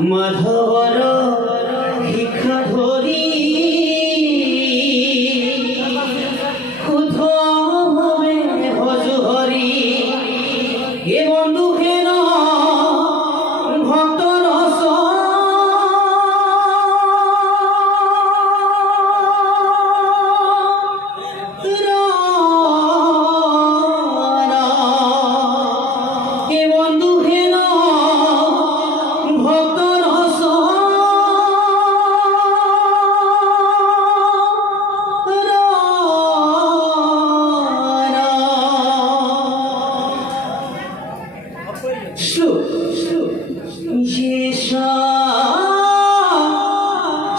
মাধবর শিক্ষা ধরি ক্ষুধ ভাবে ভজু হরি এ বন্ধু হেন ভক্ত রস এ বন্ধু হেন ভক্ত রস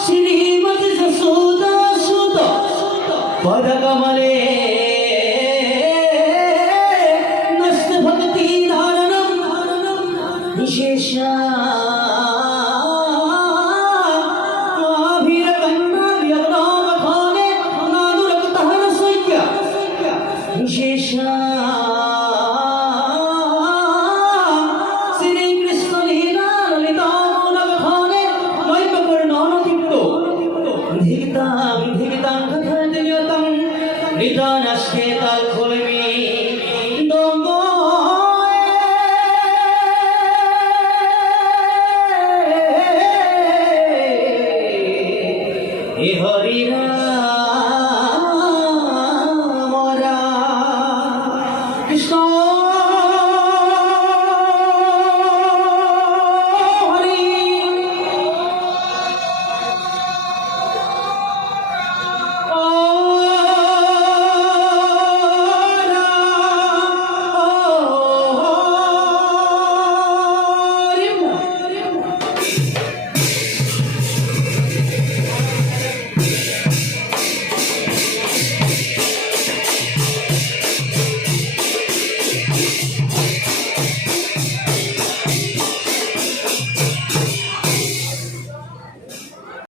श्रीमती जसोदा सुत पद कमले नस्त भक्ति धारणम विशेषा विशेषा রিতানাশকে তাল খুলবি দঙ্গ এ হরি রাম কৃষ্ণ